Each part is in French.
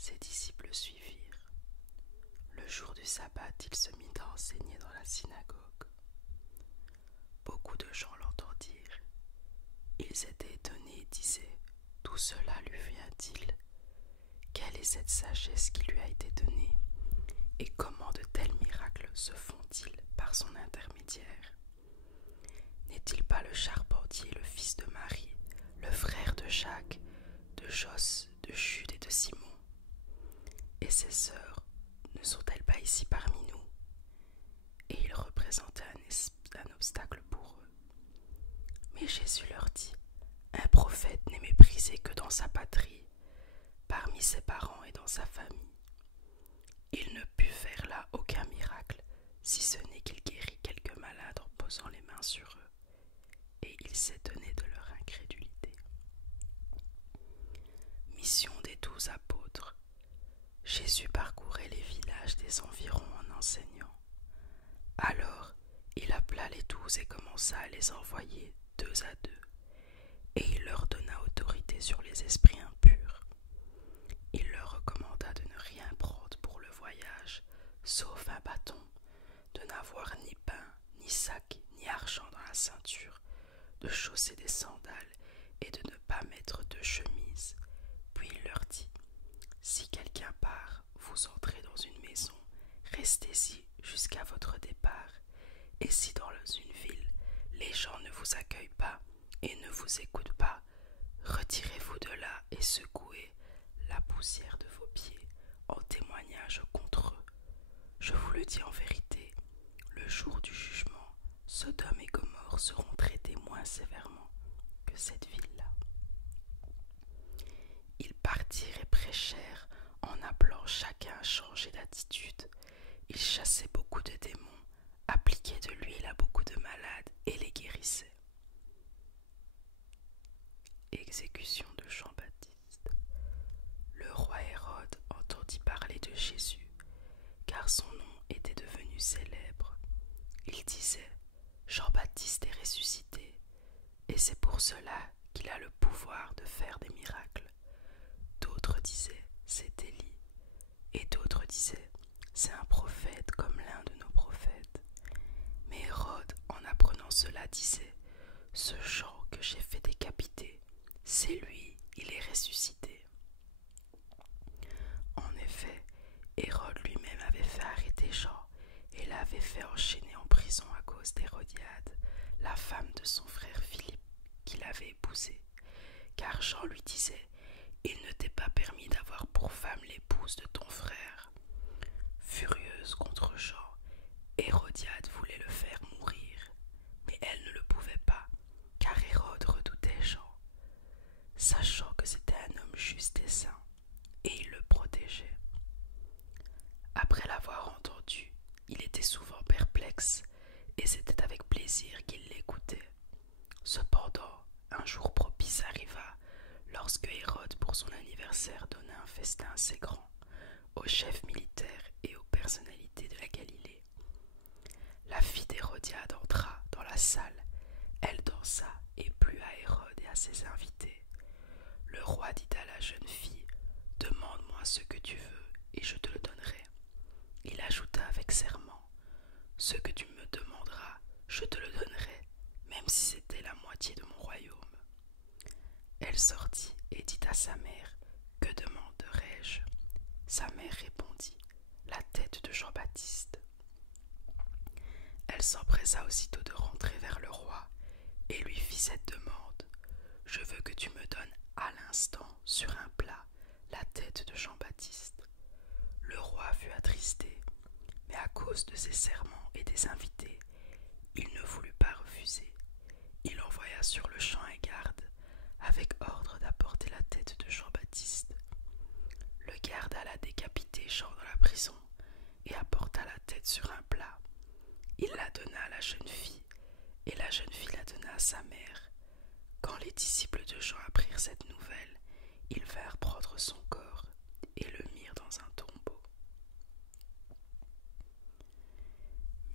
Ses disciples le suivirent. Le jour du sabbat, il se mit à enseigner dans la synagogue. Beaucoup de gens l'entendirent. Ils étaient étonnés et disaient: d'où cela lui vient-il? Quelle est cette sagesse qui lui a été donnée? Et comment de tels miracles se font-ils par son intermédiaire? N'est-il pas le charpentier, le fils de Marie, le frère de Jacques, de Jos, de Jude et de Simon? Et ses sœurs ne sont-elles pas ici parmi nous? Et il représentait un obstacle pour eux. Mais Jésus leur dit: un prophète n'est méprisé que dans sa patrie, parmi ses parents et dans sa famille. Il ne put faire là aucun miracle, si ce n'est qu'il guérit quelques malades en posant les mains sur eux, et il s'étonnait de leur incrédulité. Mission des 12 apôtres. Jésus parcourait les villages des environs en enseignant. Alors, il appela les 12 et commença à les envoyer 2 à 2, et il leur donna autorité sur les esprits impurs. Il leur recommanda de ne rien prendre pour le voyage, sauf un bâton, de n'avoir ni pain, ni sac, ni argent dans la ceinture, de chausser des sandales et de ne pas mettre de chemise. Puis il leur dit: si quelqu'un part, vous entrez dans une maison, restez-y jusqu'à votre départ. Et si dans une ville, les gens ne vous accueillent pas et ne vous écoutent pas, retirez-vous de là et secouez la poussière de vos pieds en témoignage contre eux. Je vous le dis en vérité, le jour du jugement, Sodome et Gomorrhe seront traités moins sévèrement que cette ville-là. Ils partirent et prêchèrent en appelant chacun à changer d'attitude. Ils chassaient beaucoup de démons, appliquaient de l'huile à beaucoup de malades et les guérissaient. Exécution de Jean-Baptiste. Le roi Hérode entendit parler de Jésus, car son nom était devenu célèbre. Il disait: Jean-Baptiste est ressuscité, et c'est pour cela qu'il a le pouvoir de faire des miracles. D'autres disaient: c'est Élie, et d'autres disaient: c'est un prophète comme l'un de nos prophètes. Mais Hérode, en apprenant cela, disait: ce Jean que j'ai fait décapiter, c'est lui, il est ressuscité. En effet, Hérode lui-même avait fait arrêter Jean et l'avait fait enchaîner en prison à cause d'Hérodiade, la femme de son frère Philippe, qu'il avait épousée. Car Jean lui disait: il ne t'est pas permis d'avoir pour femme l'épouse de ton frère. Furieuse contre Jean, Hérodiade voulait le faire mourir, mais elle ne le pouvait pas, car Hérode redoutait Jean, sachant que c'était un homme juste et saint, et il le protégeait. Après l'avoir entendu, il était souvent perplexe, et c'était avec plaisir qu'il l'écoutait. Cependant, un jour propice arriva, lorsque Hérode, pour son anniversaire, donna un festin assez grand aux chefs militaires et aux personnalités de la Galilée. La fille d'Hérodiade entra dans la salle. Elle dansa et plut à Hérode et à ses invités. Le roi dit à la jeune fille: demande-moi ce que tu veux et je te le donnerai. Il ajouta avec serment: ce que tu me demanderas, je te le donnerai, même si c'était la moitié de mon royaume. Elle sortit et dit à sa mère: que demanderai-je? Sa mère répondit: la tête de Jean-Baptiste. Elle s'empressa aussitôt de rentrer vers le roi et lui fit cette demande: je veux que tu me donnes à l'instant, sur un plat, la tête de Jean-Baptiste. Le roi fut attristé, mais à cause de ses serments et des invités, il ne voulut pas refuser. Il envoya sur le champ un garde, avec ordre d'apporter la tête de Jean-Baptiste. Le garde alla décapiter Jean dans la prison et apporta la tête sur un plat. Il la donna à la jeune fille, et la jeune fille la donna à sa mère. Quand les disciples de Jean apprirent cette nouvelle, ils vinrent prendre son corps et le mirent dans un tombeau.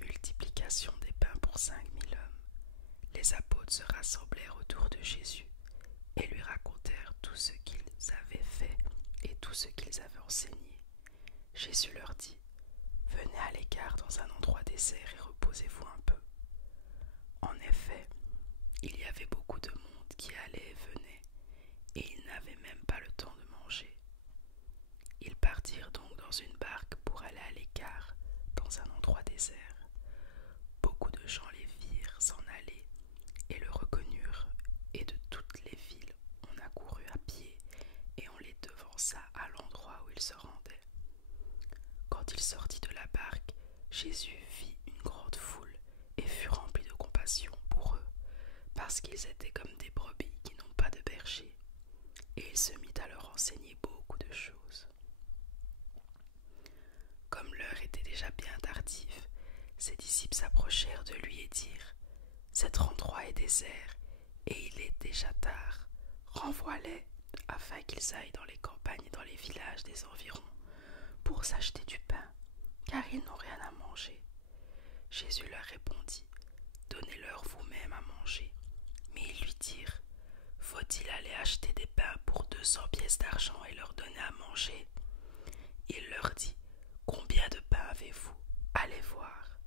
Multiplication des pains pour 5000 hommes. Les apôtres se rassemblèrent autour de Jésus et lui racontèrent tout ce qu'ils avaient tout ce qu'ils avaient enseigné. Jésus leur dit: Venez à l'écart dans un endroit désert et reposez-vous un peu. En effet, il y avait beaucoup de monde qui allait et venait, et ils n'avaient même pas le temps de manger. Ils partirent donc dans une barque pour aller à l'écart, dans un endroit désert. Beaucoup de gens les virent s'en aller et le reconnurent, et de toutes les villes on accourut à pied et on les devança à l'endroit où ils se rendaient. Quand il sortit de la barque, Jésus vit une grande foule et fut rempli de compassion pour eux, parce qu'ils étaient comme des brebis qui n'ont pas de berger, et il se mit à leur enseigner beaucoup de choses. Comme l'heure était déjà bien tardive, ses disciples s'approchèrent de lui et dirent: Cet endroit est désert, et il est déjà tard. Renvoie-les, afin qu'ils aillent dans les campagnes et dans les villages des environs, pour s'acheter du pain, car ils n'ont rien à manger. Jésus leur répondit: Donnez-leur vous-même à manger. Mais ils lui dirent: Faut-il aller acheter des pains pour 200 pièces d'argent et leur donner à manger? Il leur dit: Combien de pains avez-vous? Allez voir.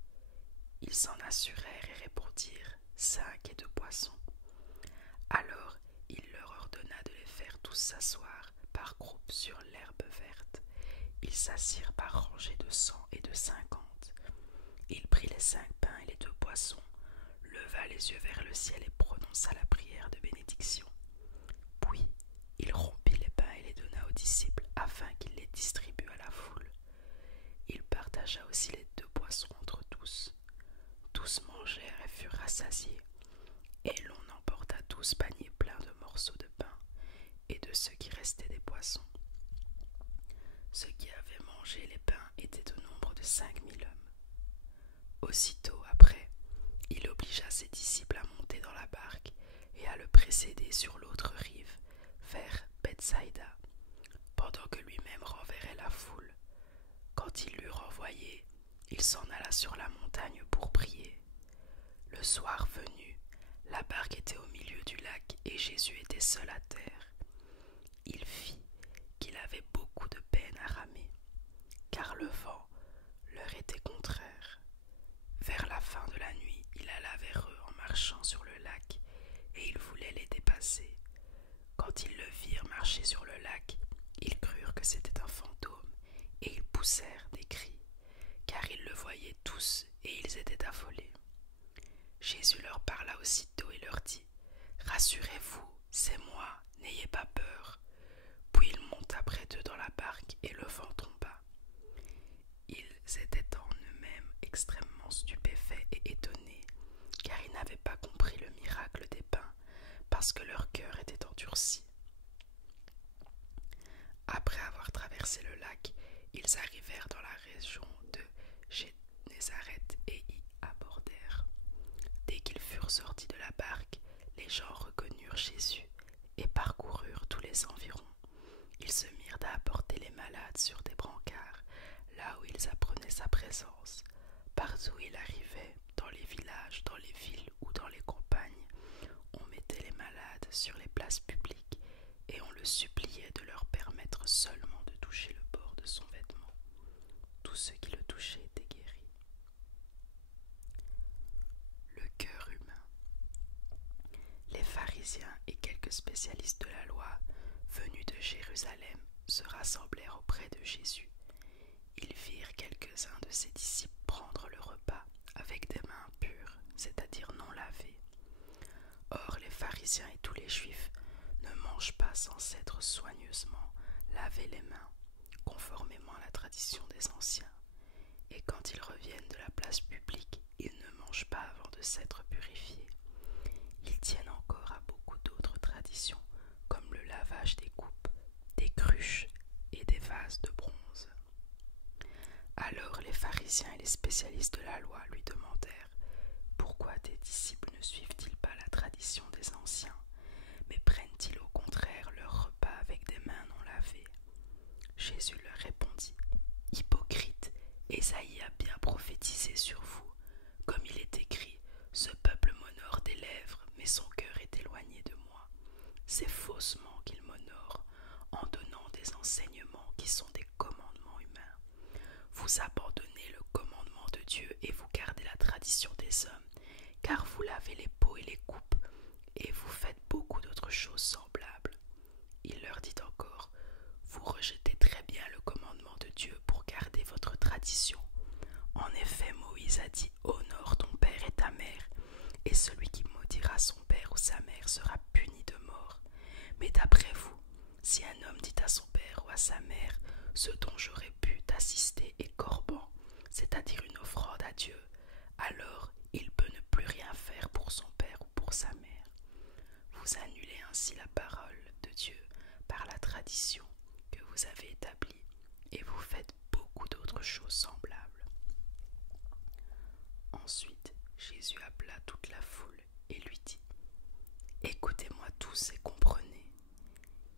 Ils s'en assurèrent et répondirent: 5 et 2 poissons. Alors il leur ordonna de les faire tous s'asseoir par groupes sur l'herbe verte. Ils s'assirent par rangées de 100 et de 50. Il prit les 5 pains et les 2 poissons, leva les yeux vers le ciel et prononça la prière de bénédiction. Puis il rompit les pains et les donna aux disciples afin qu'ils les distribuent à la foule. Il partagea aussi les 2 poissons entre tous. Tous mangèrent et furent rassasiés, et l'on emporta 12 paniers pleins de morceaux de pain et de ce qui restait des poissons. Ceux qui avaient mangé les pains étaient au nombre de 5000 hommes. Aussitôt après, il obligea ses disciples à monter dans la barque et à le précéder sur l'autre rive, vers Bethsaïda, pendant que lui-même renverrait la foule. Quand il l'eut renvoyé, il s'en alla sur la montagne pour prier. Le soir venu, la barque était au milieu du lac et Jésus était seul à terre. Il vit qu'il avait beaucoup de peine à ramer, car le vent leur était contraire. Vers la fin de la nuit, il alla vers eux en marchant sur le lac, et il voulait les dépasser. Quand ils le virent marcher sur le lac, ils crurent que c'était un fantôme, et ils poussèrent des cris, car ils le voyaient tous, et ils étaient affolés. Jésus leur parla aussitôt et leur dit: Rassurez-vous, c'est moi, n'ayez pas peur. Puis il monta près d'eux dans la barque, et le vent tomba. Ils étaient en eux-mêmes extrêmement stupéfaits et étonnés, car ils n'avaient pas compris le miracle des pains, parce que leur cœur était endurci. Après avoir traversé le lac, ils arrivèrent dans la région de Génézareth et y abordèrent. Dès qu'ils furent sortis de la barque, les gens reconnurent Jésus et parcoururent tous les environs. Ils se mirent à apporter les malades sur des brancards, là où ils apprenaient sa présence. Partout où il arrivait, dans les villages, dans les villes ou dans les campagnes, on mettait les malades sur les places publiques et on le suppliait de leur permettre seulement de toucher le bord de son vêtement. Tous ceux qui le touchaient étaient guéris. Le cœur humain. Les pharisiens et quelques spécialistes de la loi venus de Jérusalem se rassemblèrent auprès de Jésus. Ils virent quelques-uns de ses disciples prendre le repas avec des mains impures, c'est-à-dire non lavées. Or, les pharisiens et tous les juifs ne mangent pas sans s'être soigneusement lavé les mains, conformément à la tradition des anciens. Et quand ils reviennent de la place publique, ils ne mangent pas avant de s'être purifiés. Ils tiennent encore à beaucoup d'autres traditions, comme le lavage des coupes, des cruches et des vases de bronze. Alors les pharisiens et les spécialistes de la loi lui demandèrent: Pourquoi tes disciples ne suivent-ils pas la tradition des anciens, mais prennent-ils au contraire leur repas avec des mains non lavées? Jésus leur répondit: Hypocrites, Ésaïe a bien prophétisé sur vous, comme il est écrit: Ce peuple m'honore des lèvres, mais son cœur est éloigné de moi. C'est faussement qu'il m'honore, en donnant des enseignements vous abandonnez le commandement de Dieu et vous gardez la tradition des hommes, car vous lavez les pots et les coupes, et vous faites beaucoup d'autres choses semblables. » Il leur dit encore: « Vous rejetez très bien le commandement de Dieu pour garder votre tradition. En effet, Moïse a dit: Honore ton père et ta mère, et celui qui maudira son père ou sa mère sera puni de mort. Mais d'après vous, si un homme dit à son père ou à sa mère: Ce dont j'aurais pu t'assister est corban, c'est-à-dire une offrande à Dieu, alors il peut ne plus rien faire pour son père ou pour sa mère. Vous annulez ainsi la parole de Dieu par la tradition que vous avez établie, et vous faites beaucoup d'autres choses semblables. » Ensuite, Jésus appela toute la foule et lui dit: « Écoutez-moi tous et comprenez.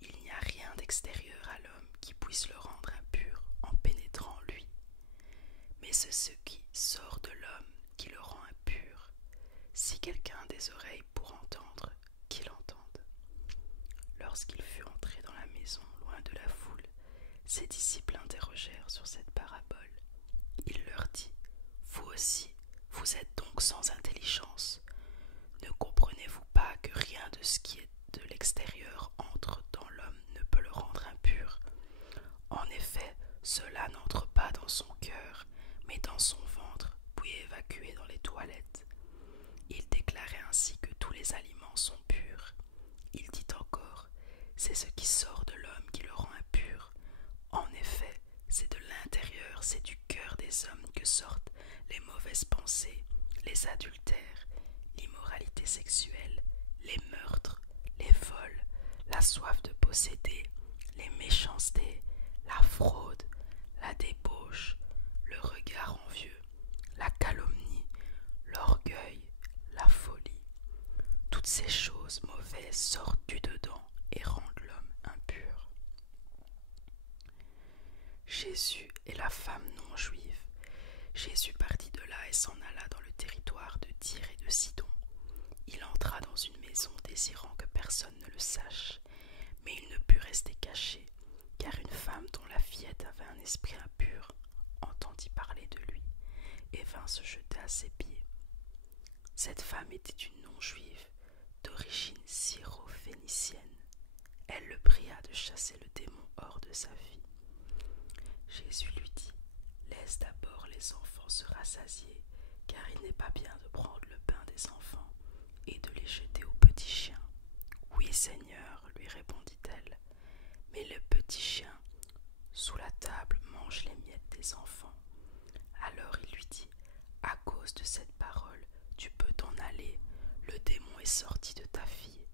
Il n'y a rien d'extérieur à l'homme qui puisse le rendre impur en pénétrant en lui. Mais c'est ce qui sort de l'homme qui le rend impur. Si quelqu'un a des oreilles pour entendre, qu'il entende. » Lorsqu'il fut entré dans la maison, loin de la foule, ses disciples interrogèrent sur cette parabole. Il leur dit: « Vous aussi, vous êtes donc sans intelligence. Ne comprenez-vous pas que rien de ce qui est de l'extérieur entre dans l'homme ne peut le rendre impur? En effet, cela n'entre pas dans son cœur, mais dans son ventre, puis est évacué dans les toilettes. » Il déclarait ainsi que tous les aliments sont purs. Il dit encore: « C'est ce qui sort de l'homme qui le rend impur. En effet, c'est de l'intérieur, c'est du cœur des hommes que sortent les mauvaises pensées, les adultères, l'immoralité sexuelle, les meurtres, les vols, la soif de posséder, les méchancetés, la fraude, la débauche, le regard envieux, la calomnie, l'orgueil, la folie. Toutes ces choses mauvaises sortent du dedans et rendent l'homme impur. » Jésus et la femme non juive. Jésus partit de là et s'en alla dans le territoire de Tyr et de Sidon. Il entra dans une maison désirant que personne ne le sache, mais il ne put rester caché, car une femme dont la fillette avait un esprit impur entendit parler de lui et vint se jeter à ses pieds. Cette femme était une non-juive d'origine syro-phénicienne. Elle le pria de chasser le démon hors de sa fille. Jésus lui dit: « Laisse d'abord les enfants se rassasier, car il n'est pas bien de prendre le pain des enfants et de les jeter aux petits chiens. » « Oui, Seigneur, lui répondit-elle, mais les petits chiens, sous la table, mangent les miettes des enfants. » Alors il lui dit: « À cause de cette parole, tu peux t'en aller, le démon est sorti de ta fille. »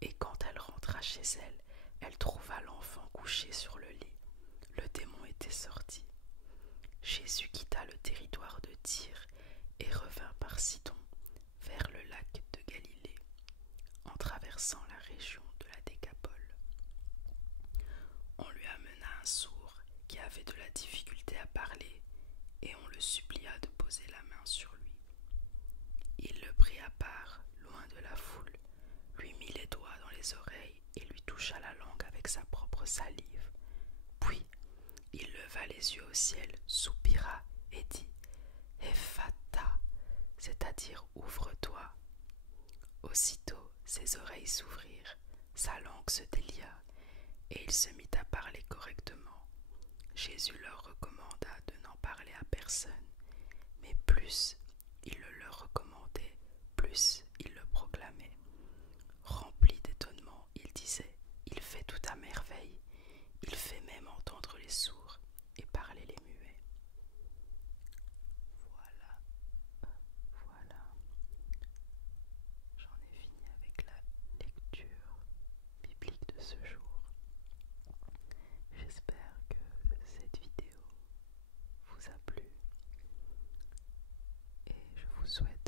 Et quand elle rentra chez elle, elle trouva l'enfant couché sur le lit. Le démon était sorti. Jésus quitta le territoire de Tyr et revint par Sidon, vers le lac de Galilée, en traversant la région de la Décapole. On lui amena un sourd qui avait de la difficulté à parler, et on le supplia de poser la main sur lui. Il le prit à part, loin de la foule, lui mit les doigts dans les oreilles et lui toucha la langue avec sa propre salive. Puis il leva les yeux au ciel, soupira et dit: « Ephata », c'est-à-dire « Ouvre-toi ». Aussitôt ses oreilles s'ouvrirent, sa langue se délia, et il se mit à parler correctement. Jésus leur recommanda de n'en parler à personne, mais plus il le leur recommandait, plus il le proclamait. Rempli d'étonnement, il disait: « Il fait tout à merveille, il fait même entendre les sourds et parler les muets. » Voilà, voilà. J'en ai fini avec la lecture biblique de ce jour. J'espère que cette vidéo vous a plu et je vous souhaite